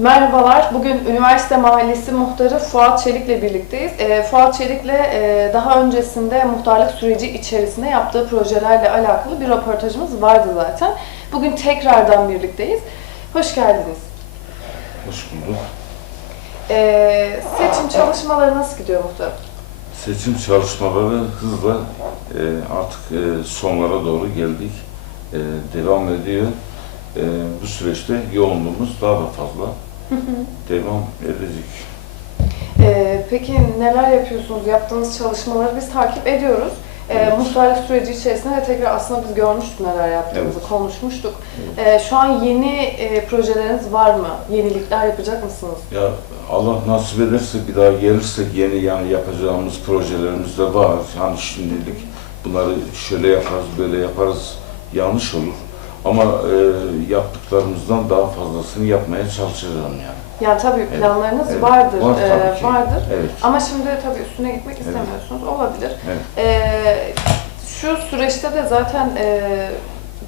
Merhabalar. Bugün Üniversite Mahallesi Muhtarı Fuat Çelik'le birlikteyiz. Ee, Fuat Çelik'le e, daha öncesinde muhtarlık süreci içerisinde yaptığı projelerle alakalı bir röportajımız vardı zaten. Bugün tekrardan birlikteyiz. Hoş geldiniz. Hoş bulduk. Ee, seçim çalışmaları nasıl gidiyor muhtarım? Seçim çalışmaları hızla e, artık e, sonlara doğru geldik. E, devam ediyor. E, bu süreçte yoğunluğumuz daha da fazla devam edecek. Ee, peki neler yapıyorsunuz? Yaptığınız çalışmaları biz takip ediyoruz. Ee, Evet. muhtarlık süreci içerisinde de tekrar aslında biz görmüştük neler yaptığınızı, Evet. konuşmuştuk. Ee, şu an yeni e, projeleriniz var mı? Yenilikler yapacak mısınız? Ya Allah nasip ederse bir daha gelirsek yeni yani yapacağımız projelerimiz de var. Yani şimdilik bunları şöyle yaparız, böyle yaparız yanlış olur. Ama e, yaptıklarımızdan daha fazlasını yapmaya çalışacağım yani. Yani tabii Evet, planlarınız evet. vardır, Var e, tabii ki. vardır. Evet. Ama şimdi tabii üstüne gitmek istemiyorsunuz, olabilir. Evet. Ee, şu süreçte de zaten e,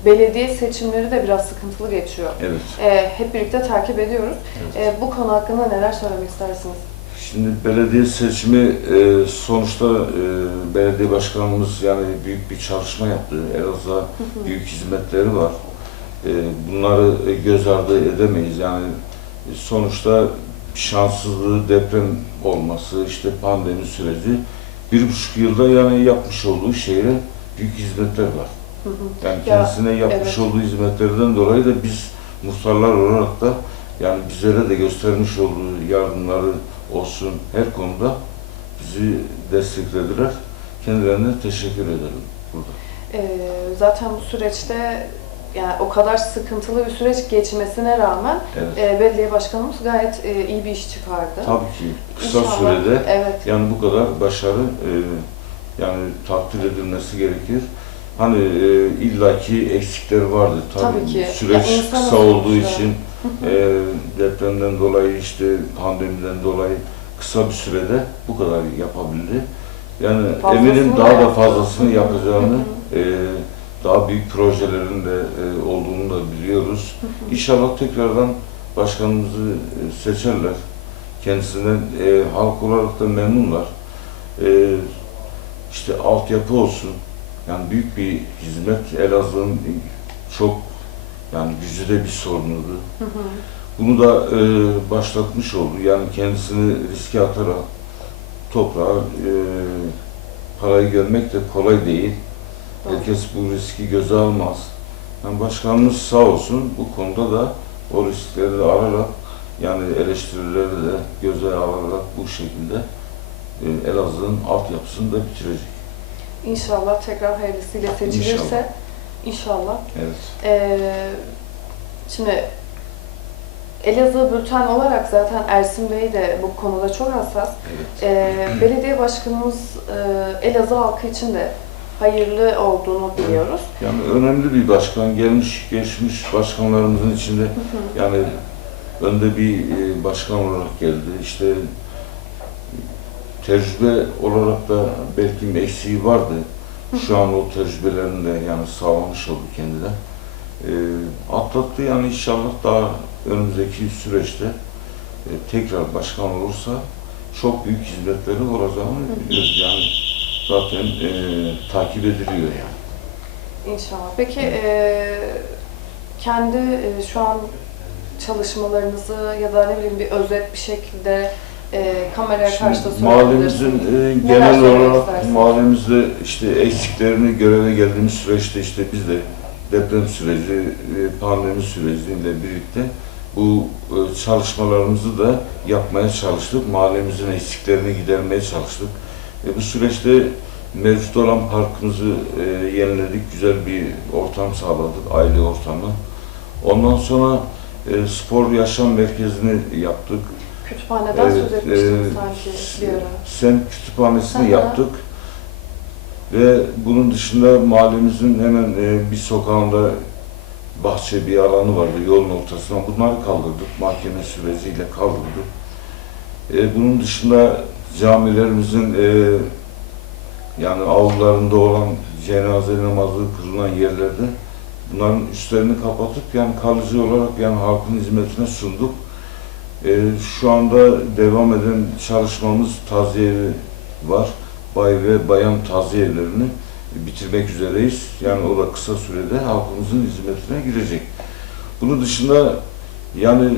belediye seçimleri de biraz sıkıntılı geçiyor. Evet. Ee, hep birlikte takip ediyoruz. evet. Ee, bu konu hakkında neler söylemek istersiniz? Şimdi belediye seçimi e, sonuçta e, belediye başkanımız yani büyük bir çalışma yaptı. Elazığ'a büyük hizmetleri var. E, bunları göz ardı edemeyiz. Yani e, sonuçta şanssızlığı deprem olması, işte pandemi süreci bir buçuk yılda yani yapmış olduğu şehre büyük hizmetler var. Hı hı. Yani Ya, kendisine yapmış evet. olduğu hizmetlerden dolayı da biz muhtarlar olarak da yani bizlere de göstermiş olduğu yardımları olsun her konuda bizi desteklediler. Kendilerine teşekkür ederim burada. Ee, zaten bu süreçte yani o kadar sıkıntılı bir süreç geçmesine rağmen Evet. e, belediye başkanımız gayet e, iyi bir iş çıkardı. Tabii ki kısa İnşallah- sürede Evet. yani bu kadar başarı e, yani takdir edilmesi gerekir. Hani e, illaki eksikleri vardı tabii, Tabii ki. süreç Ya insan kısa olduğu yani. için e, depremden dolayı işte pandemiden dolayı kısa bir sürede bu kadar yapabildi. Yani Fazlasını eminim da daha da fazlasını Hı hı. yapacağını, Hı e, daha büyük projelerin de e, olduğunu da biliyoruz. İnşallah tekrardan başkanımızı e, seçerler. Kendisinden e, halk olarak da memnunlar. E, işte altyapı olsun. Yani büyük bir hizmet Elazığ'ın çok yani güzide bir sorunuydu. Hı hı. Bunu da e, başlatmış oldu. Yani kendisini riske atarak toprağa e, parayı görmek de kolay değil. Doğru. Herkes bu riski göze almaz. Yani başkanımız sağ olsun bu konuda da o riskleri de alarak yani eleştirileri de göze alarak bu şekilde e, Elazığ'ın altyapısını da bitirecek. İnşallah tekrar hayırlısıyla seçilirse inşallah. Evet. Ee, şimdi Elazığ bülten olarak zaten Ersin Bey de bu konuda çok hassas. Evet. Ee, belediye başkanımız e, Elazığ halkı için de hayırlı olduğunu biliyoruz. Yani önemli bir başkan, gelmiş geçmiş başkanlarımızın içinde yani önde bir e, başkan olarak geldi. İşte tecrübe olarak da belki bir eksiği vardı. Şu an o tecrübelerini de yani sağlamış oldu kendine. E, atlattı yani inşallah daha önümüzdeki süreçte e, tekrar başkan olursa çok büyük hizmetleri olacağını biliyoruz. Yani zaten e, takip ediliyor yani. İnşallah. Peki e, kendi e, şu an çalışmalarınızı ya da ne bileyim bir özet bir şekilde e, kameraya karşıda Şimdi mahallemizin e, genel olarak mahallemizde işte eksiklerini göreve geldiğimiz süreçte işte biz de deprem süreci, e, pandemi süreciyle birlikte bu e, çalışmalarımızı da yapmaya çalıştık. Mahallemizin eksiklerini gidermeye çalıştık. E, bu süreçte mevcut olan parkımızı e, yeniledik. Güzel bir ortam sağladık, aile ortamı. Ondan sonra e, spor yaşam merkezini yaptık. Kütüphaneden Evet, söz etmiştiniz e, sanki bir ara. Sen kütüphanesini Hı hı. yaptık. Ve bunun dışında mahallemizin hemen e, bir sokağında bahçe bir alanı vardı yolun ortasına. Bunları kaldırdık. Mahkeme süreciyle kaldırdık. E, bunun dışında camilerimizin e, yani avlularında olan cenaze namazı kılınan yerlerde bunların üstlerini kapatıp yani kalıcı olarak yani halkın hizmetine sunduk. E, şu anda devam eden çalışmamız taziye evi var. Bay ve bayan taziye evlerini bitirmek üzereyiz. Yani o da kısa sürede halkımızın hizmetine girecek. Bunun dışında yani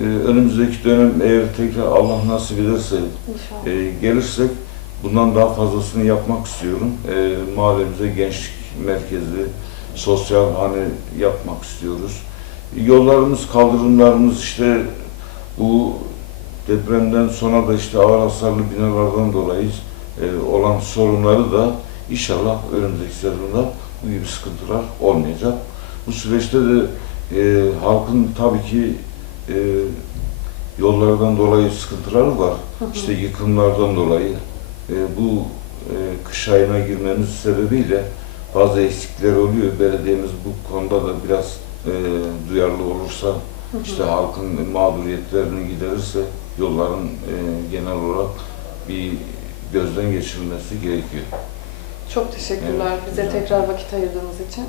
e, önümüzdeki dönem eğer tekrar Allah nasip ederse e, gelirsek bundan daha fazlasını yapmak istiyorum. E, mahallemize gençlik merkezli sosyal hane yapmak istiyoruz. Yollarımız, kaldırımlarımız işte bu depremden sonra da işte ağır hasarlı binalardan dolayı e, olan sorunları da inşallah önümüzdeki sezonda bu gibi sıkıntılar olmayacak. Bu süreçte de e, halkın tabii ki e, yollardan dolayı sıkıntıları var. Hı hı. İşte yıkımlardan dolayı e, bu e, kış ayına girmemiz sebebiyle bazı eksikler oluyor. Belediyemiz bu konuda da biraz e, duyarlı olursa. İşte halkın mağduriyetlerini giderirse yolların e, genel olarak bir gözden geçirilmesi gerekiyor. Çok teşekkürler Evet, bize tekrar vakit ayırdığınız için.